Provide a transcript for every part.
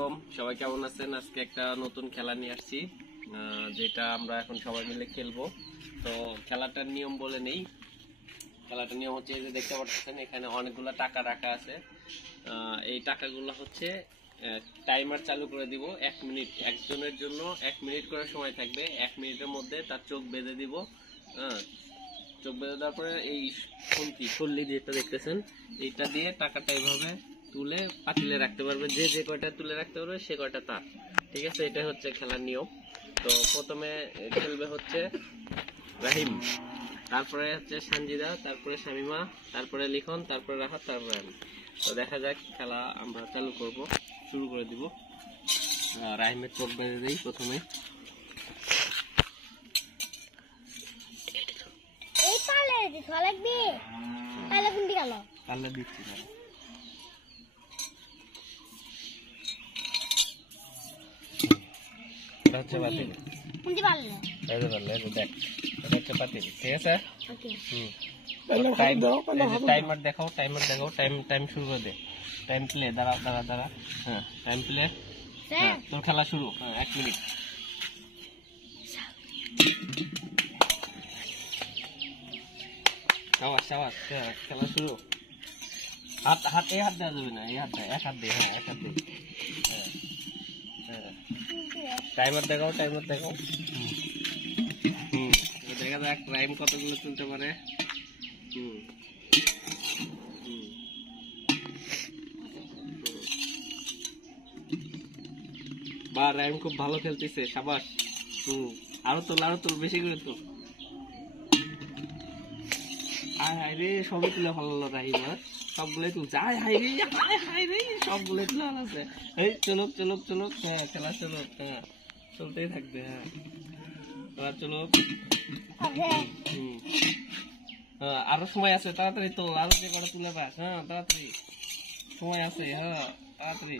আলাইকুম, সবাই কেমন আছেন? আজকে একটা নতুন খেলা নিয়ে আসছি, যেটা আমরা এখন সবাই মিলে খেলবো। তো খেলাটার নিয়ম বলে নেই। খেলাটার নিয়ম হচ্ছে, এই যে দেখতে পাচ্ছেন এখানে অনেকগুলো টাকা রাখা আছে। এই টাকাগুলো হচ্ছে টাইমার চালু করে দিব 1 মিনিট। একজনের জন্য 1 মিনিট করে সময় থাকবে। 1 মিনিটের মধ্যে তার চোখ বেঁধে দিব। চোখ বেঁধে দেওয়ার পরে এই খুন্তি যেটা দেখতেছেন, এইটা দিয়ে টাকাটা এইভাবে তুলে পাতিলে রাখতে পারবে। যে যে কয়টা তুলে রাখতে পারবে সে কয়টা তার। ঠিক আছে, এটা হচ্ছে খেলার নিয়ম। তো প্রথমে খেলবে হচ্ছে রাহিম, তারপরে হচ্ছে সানজিদা, তারপরে শামিমা, তারপরে লিখন, তারপরে রাহাত, তারপরে আমি। তো দেখা যাক, খেলা আমরা শুরু করে দিব। রাহিমের চোখ বেঁধে দিই প্রথমে। দিচ্ছি টাইমার দেখাও, টাইম শুরু করে দে। টাইম প্লে, দাঁড়া। হ্যাঁ, টাইম প্লে। তোর খেলা শুরু। 1 মিনিট। সাবাস, খেলা শুরু। হাত দেওয়া যাবে না, এক হাত দে। টাইমার দেখাও। দেখা যাক রাইম কতগুলো তুলতে পারে। বা রাইম খুব ভালো খেলতেছে, সাবাস। আরো তোল, বেশি করে তোল। হায় রে, সবই তুলে ভালো হলো রাহিম। সবগুলোই তুলছে। হায় রে, সবগুলোই তুলে ভালো আছে। এই চলুক। হ্যাঁ, খেলা চলুক। হ্যাঁ, চলতেই থাকবে। হ্যাঁ, খেলা চলুক। আরো সময় আছে, তাড়াতাড়ি তো। আরো যে কটা তুলে পাস। হ্যাঁ, তাড়াতাড়ি, সময় আছে। হ্যাঁ, তাড়াতাড়ি।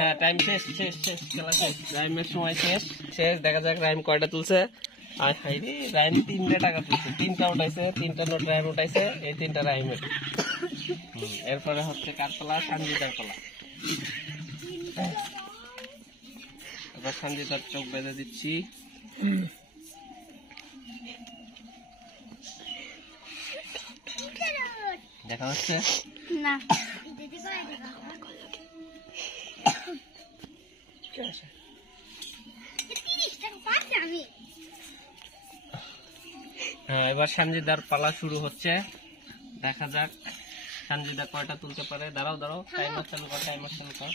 হ্যাঁ, টাইম শেষ। খেলা শেষ। রাইমের সময় শেষ। দেখা যাক রাইম কয়টা তুলছে। আর হাইরে, রাইম 3টে টাকা তুলছে। 3টা উঠাইছে, 3টা নোট রাইম উঠাইছে। এই 3টা রাইমের। এরপরে হচ্ছে কার পালা? সানজিদার পালা। এবার সানজিদার চোখ বেঁধে দিচ্ছি। দেখা হচ্ছে না? হ্যাঁ, এবার সানজিদার পালা শুরু হচ্ছে। দেখা যাক সানজিদা কয়টা তুলতে পারে। দাঁড়াও, টাইমার চালু কর।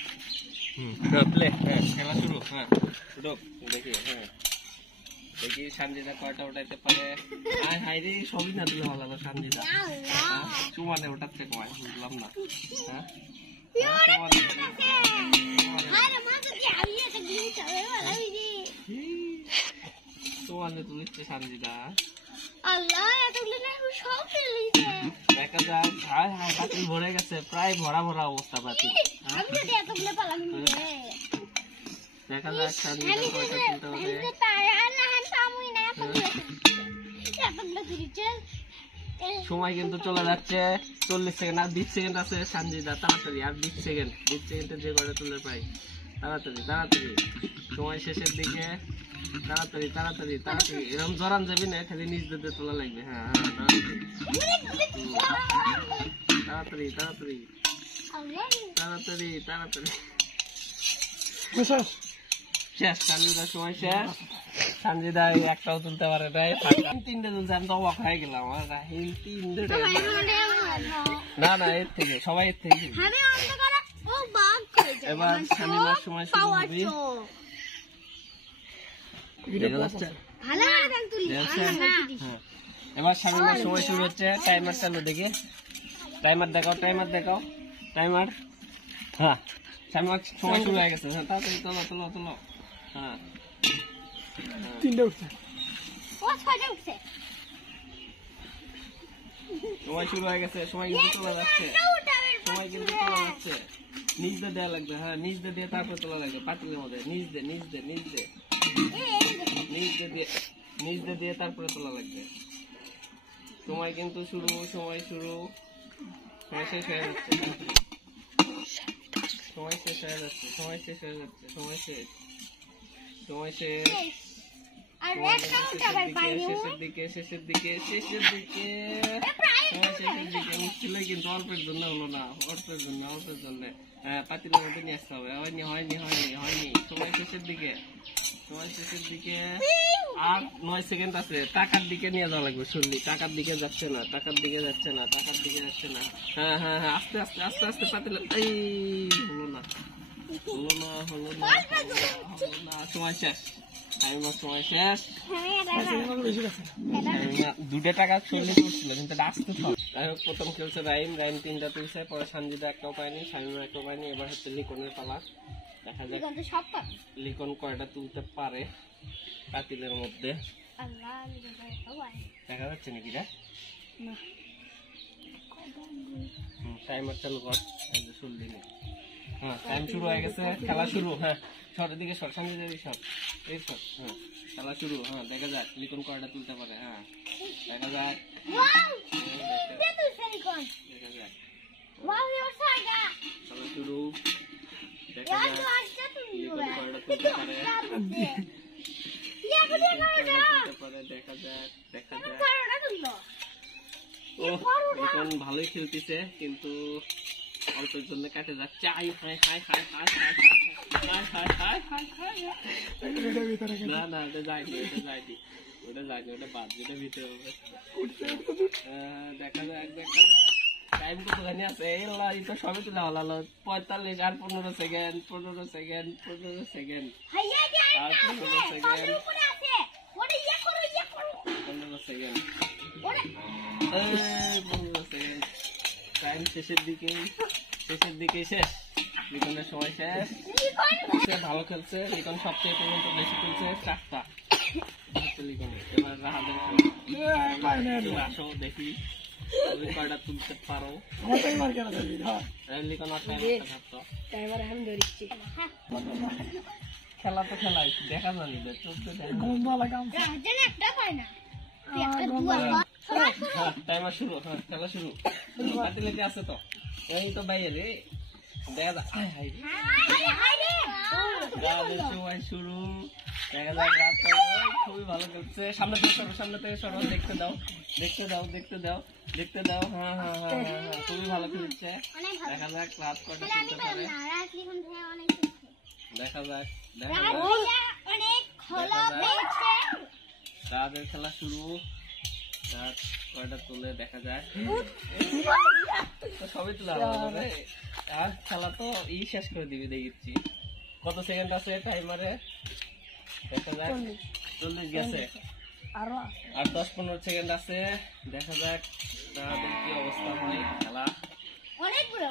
প্লে। হ্যাঁ, খেলা শুরু। হ্যাঁ, দেখি সানজিদা কয়টা উঠাইতে পারে। হাই রে, সবই না তুলে ভালো হলো সানজিদা। চুমানে ওঠাচ্ছে কমায়, বুঝলাম না। হ্যাঁ, চুমানে তুলিচ্ছে সানজিদা। দেখা যাক। পাতিল ভরে গেছে, প্রায় ভরা অবস্থা পাতিল। দেখা যাক সানজিদা কয়টা তুলতে পারে। সময় কিন্তু চলে যাচ্ছে। 40 সেকেন্ড, আর 20 সেকেন্ড আছে। সানজিদা তাড়াতাড়ি, আর 20 সেকেন্ডে যে কয়টা তুলে পাই। তাড়াতাড়ি, সময় শেষের দিকে। তাড়াতাড়ি। এরকম জরান যাবি না, খালি নিজ দিতে তোলা লাগবে। হ্যাঁ, তাড়াতাড়ি। শেষ, সানজিদার সময় শেষ। সানজিদা একটাও তুলতে পারে নাই। 3টে তুলছে। আমি তো অবাক হয়ে গেলাম। রাহিম 3টে। না, এর থেকে সবাই এর থেকে। এবার শামিমার সময় শুরু হবে। এবার শামিমার সময় শুরু হচ্ছে। টাইমার চালু, দেখি। টাইমার দেখাও। হ্যাঁ, শামিমার সময় শুরু হয়ে গেছে। তাড়াতাড়ি তোলো। হ্যাঁ, 3টে উঠছে। সময় শুরু হয়ে গেছে। সময় কিন্তু তোলা যাচ্ছে। নিচ দিয়ে দেওয়া লাগবে। হ্যাঁ, নিচ দিয়ে তারপরে তোলা লাগবে। পাতিলের মধ্যে নিচ দিয়ে তারপরে তোলা লাগবে। সময় কিন্তু শুরু। শেষ হয়ে যাচ্ছে। শেষ হয়ে যাচ্ছে, সময় শেষ হয়ে যাচ্ছে, সময় শেষ, সময় শেষ, আর একটা আবার পাইনি শেষের দিকে, শেষের দিকে, শেষের দিকে, শেষের দিকে উঠছিল কিন্তু অল্পের জন্য হলো না, অল্পের জন্য, অল্পের জন্য। হ্যাঁ, পাতিলের মধ্যে নিয়ে আসতে হবে। হয়নি, হয়নি, হয়নি, হয়নি, সময় শেষের দিকে, সময় শেষের দিকে। আর 9 সেকেন্ড আছে, টাকার দিকে নিয়ে যাওয়া লাগবে। শুনলি টাকার দিকে যাচ্ছে না, টাকার দিকে যাচ্ছে না, টাকার দিকে যাচ্ছে না। হ্যাঁ হ্যাঁ হ্যাঁ, আস্তে আস্তে আস্তে আস্তে পাতিল, এই হলো না, হলো না, হলো না, হলো না, সময় শেষ, টাইমার সময় শেষ। বেশি গেছে। দুটো টাকা চল্লি করছিল কিন্তু এটা আসতে থাক। যাই হোক, প্রথম খেলছে রাইম, রাইম 3টা তুলছে, পরে সঞ্জিদা একটাও পায়নি, শামিমা একটাও পায়নি। এবার হচ্ছে লিকনের পালা, দেখা যাক কিন্তু সব পাবে লিকন কয়টা তুলতে পারে পাতিলের মধ্যে। আল্লাহ সবাই দেখা যাচ্ছে নাকি রে? না টাইমার চালু কর, এই যে 16 মিনিট। হ্যাঁ, টাইম শুরু হয়ে গেছে, খেলা শুরু। হ্যাঁ, সরের দিকে সর, সঞ্জিদার দিকে সর, এই সর। হ্যাঁ, খেলা শুরু। হ্যাঁ, দেখা যাক লিকন কয়টা তুলতে পারে। হ্যাঁ, দেখা যাক, ওয়াও তেতুল ফেলিকন দেখা যাক, ওয়াও ইওর সাগা খেলা শুরু। দেখা ইয়ার যাক তো আজকে তুমি লিকন কয়টা তুলতে পারে, দেখা যাক, দেখা যাক। কারোটা তুললো ও, লিকন ভালোই খেলতেছে কিন্তু অল্পের জন্য কাটে যাচ্ছে। I high high high high high high high high high high. এটার ভিতরে গেছে। না না, ওটা যায়নি, ওটা যায়নি, ওটা যায়নি, ওটা বাদ, যেটা ভিতরে হবে। দেখা যাক, দেখা যাক। টাইম কতখানি আছে? এই লাই তো সবই তুলে হলালো। 45 আর 15 সেকেন্ড, 15 সেকেন্ড, 15 সেকেন্ড, হাইয়া যে আর 15 সেকেন্ড, উপরে আছে ওরে ইয়া করো 15 সেকেন্ড, ওরে 15 সেকেন্ড। টাইম শেষের দিকে, শেষের দিকে শেষ। লিকনের সময় শেষ। সে ভালো খেলছে, লিকন সবচেয়ে পর্যন্ত বেশি খেলছে 4টা লিকনের। এবার রাহাদের খেলা, আসো দেখি তুমি কয়টা তুলতে পারো। আমার টাইমার কেন যাবি? হ্যাঁ। লিকন আর টাইমারটা ধরতো। টাইমার আমি ধরিছি খেলা তো খেলাই, দেখা জানি যে চলতে দেখা। গন্ধ লাগা গাম। রাজেন একটা পায় না একটা দুয়া হ্যাঁ, টাইমার শুরু। হ্যাঁ, খেলা শুরু। পাতিলেতে আছে তো, এই তো বাইরে রে, দেখা যাক। আয় হায় রে, হাই হাই রে রাতের সময় শুরু। দেখা যাক রাত কয়টা। খুবই ভালো খেলছে। সামনে থেকে সরো, সামনে থেকে সরো, দেখতে দাও, দেখতে দাও, দেখতে দাও, দেখতে দাও। হ্যাঁ হ্যাঁ হ্যাঁ হ্যাঁ হ্যাঁ, খুবই ভালো খেলছে। অনেক ভালো দেখা যাক রাত কয়টা খেলা তুলতে নিতে পারে। না রাত লিখন ভাই অনেক কিছু দেখা যাক, দেখা রাত যাক। ভাইয়া অনেক হলো পেয়েছে রাতের খেলা শুরু। রাত কয়টা তুলে দেখা যাক। তো সবই তুলে হবে। আর খেলা তো শেষ করে দিবি দেখছি। কত সেকেন্ড আছে টাইমারে? দেখা যাক। 40 গেছে। আরো আর 10-15 সেকেন্ড আছে। দেখা যাক তাদের কি অবস্থা হয় খেলা। অনেক বড়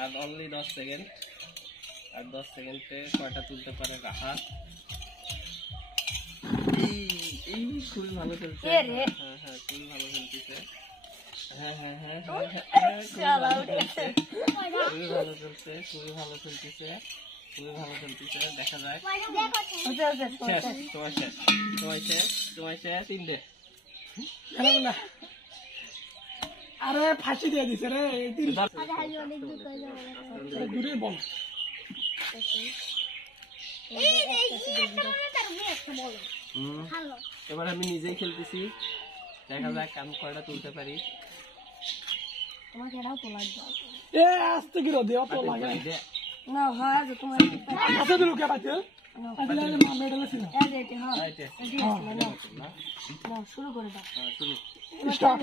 আর অনলি 10 সেকেন্ড। আর 10 সেকেন্ডে কয়টা তুলতে পারে রাহা? এই খুবই ভালো খেলছে। হ্যাঁ হ্যাঁ, খুবই ভালো খেলতেছে। হ্যাঁ হ্যাঁ হ্যাঁ হ্যাঁ হ্যাঁ, খুবই ভালো খেলছে, খুবই ভালো খেলতেছে, খুবই ভালো খেলতেছে। দেখা যাক। শেষ, তোমার শেষ, তোমার শেষ, তোমার শেষ। 3 খেলাগুলা। আরে ফাঁসি দিয়ে দিছে রে। দূরে বল। এবার আমি নিজেই খেলতেছি। দেখা যাক আমি কয়টা তুলতে পারি। তোমাকে এটাও তো লাগবে এ আস্তে কি রোদে অত লাগে। এই যে, না হয় যে তোমার আছে তো লোকে পাইতে। আদিলে মামলা এটা ছিল। এই যে এটা হয় এই যে, না শুরু করে দাও হ্যাঁ, শুরু, স্টার্ট।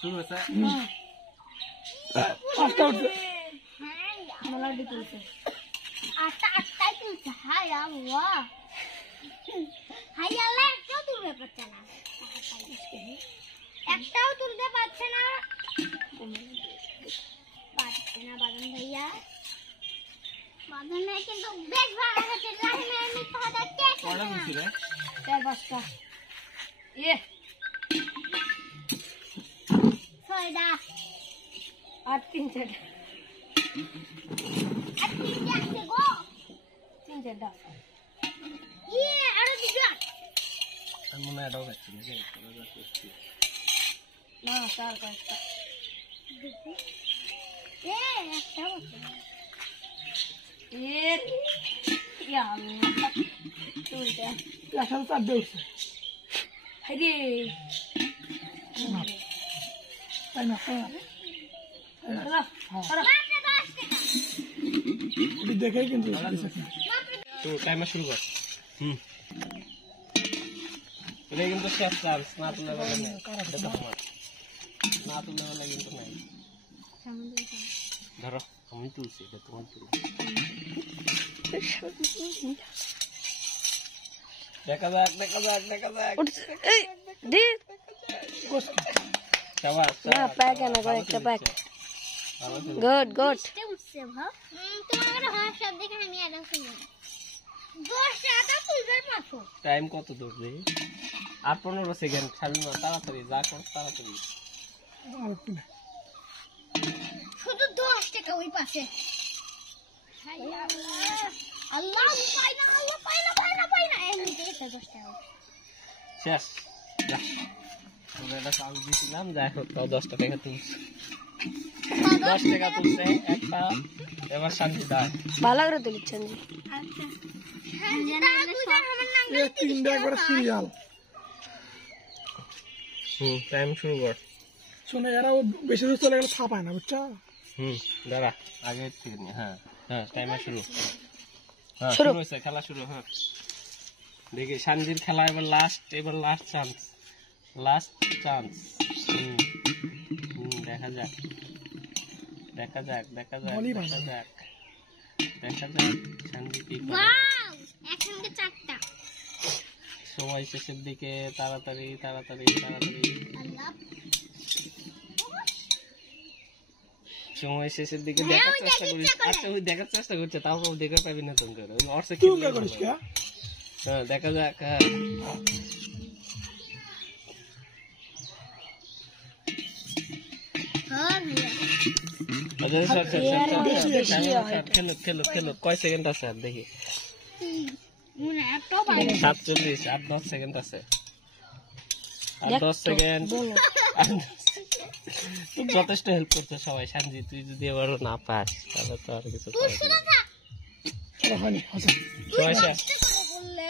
শুরু হয়েছে। পাঁচটা উঠছে। মেলা দিতেছে আটটাই তুলছে হাই আল্লাহ হাই আল্লাহ একটাও তুলতে পারছে না একটাও তুলতে পারছে না বাদন ভাইয়া বাদন ভাই কিন্তু বেশ ভালো হচ্ছে রাহিমের মিথ্যা কথা কে কয়টা তুলছি রে? 4-5টা ছয়টা আর 3-4টা আর 3টা আছে গো 3-4টা আরো দিবা আমি মনে হয় এটাও খাচ্ছি নাকি? এটাও খাচ্ছি। না 4-5টা একটা বসে এর ইয়া আল্লাহ তুইটা একসাথে 4 দিয়ে উঠছে হাইরে তাই না আল্লাহ আরে এটি দেখেই কিন্তু তো টাইমার শুরু কর এটা কিন্তু শেষ চান্স না তুলে বেলা নেই না তুলে বেলা কিন্তু নাই ধরো আমি তুলছি এটা তোমার তুলো দেখা যাক এই দি শাবাশ না প্যাক না করে একটা প্যাক গুড গুড উঠছে ভাব তোমার হয় সব দেখে আমি আদম শুনি 10টা ফুলবের মাথো টাইম কত দূর রে আর 15 সেকেন্ড খাবি না তাড়াতাড়ি যা কর তাড়াতাড়ি শুধু 10 টাকা ওই পাশে আল্লাহ পাইনা এমনিতে এটা 10 টাকা শেষ যা তোরা এটা চাল দিছিলাম যাই হোক তাও 10 টাকা তুলছে 10 টাকা তুলছে একটা এবার শান্তি দাও ভালো করে তুলছেন জি আচ্ছা হ্যাঁ বুঝা আমার নাম এই 3টা একবারে সিরিয়াল টাইম শুরু কর শুনে এরা বেশি দূর চলে গেলে ছাপায় না বুঝছো দাঁড়া আগে থেকে নে হ্যাঁ টাইমার শুরু হ্যাঁ শুরু। শুরু হয়েছে খেলা শুরু হ্যাঁ দেখি সানজির খেলা এবার লাস্ট চান্স দেখা যাক বলি ভাই। সানজি কি করে ওয়াও একসঙ্গে 4টা সময় শেষের দিকে তাড়াতাড়ি আল্লাহ সময় শেষের দিকে হ্যাঁ, দেখার ওই চেষ্টা দেখ, করিস ইচ্ছা করে। আচ্ছা ওই দেখার চেষ্টা করছে তাও দেখে পাবি না তোকে ওই অর্থে তুই কে করিস কে হ্যাঁ দেখা যাক হ্যাঁ হ্যাঁ ভাইয়া খেলো কয় সেকেন্ড আছে আর দেখি মনে এত পাই 47 আর 10 সেকেন্ড আছে আর 10 সেকেন্ড যথেষ্ট হেল্প করছে সবাই সানজি তুই যদি এবারও না পাস তাহলে তো আর কিছু করার নেই। চলো হয়নি আচ্ছা সবাই শেষ বললে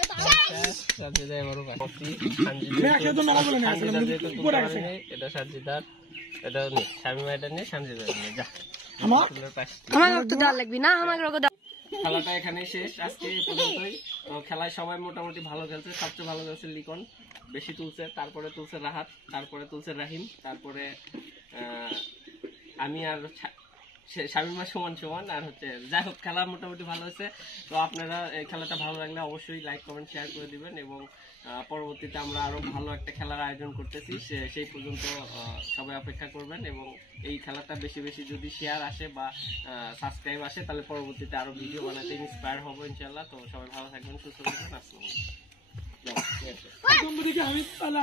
সানজিদা এবারও পাস সানজি মেয়ে তো মেলা বলে না আসলে উপরে গেছে এটা সানজিদার এটা নে শামিমা এটা নিয়ে সানজিদার নিয়ে যা আমার ফুলের পাশ আমাকে একটু দেওয়া লাগবে না আমাকে রকম খেলাটা এখানে শেষ আজকে এই পর্যন্তই তো খেলায় সবাই মোটামুটি ভালো খেলছে সবচেয়ে ভালো খেলছে লিকন বেশি তুলছে তারপরে তুলছে রাহাত তারপরে তুলছে রাহিম তারপরে আমি আর শামিমা সমান আর হচ্ছে যাই হোক খেলা মোটামুটি ভালো হয়েছে তো আপনারা এই খেলাটা ভালো লাগলে অবশ্যই লাইক কমেন্ট শেয়ার করে দিবেন এবং পরবর্তীতে আমরা আরো ভালো একটা খেলার আয়োজন করতেছি সেই পর্যন্ত সবাই অপেক্ষা করবেন এবং এই খেলাটা বেশি বেশি যদি শেয়ার আসে বা সাবস্ক্রাইব আসে তাহলে পরবর্তীতে আরো ভিডিও বানাতে ইন্সপায়ার হবো ইনশাল্লাহ তো সবাই ভালো থাকবেন সুস্থ থাকবেন আসসালামু আলাইকুম আমি তাহলে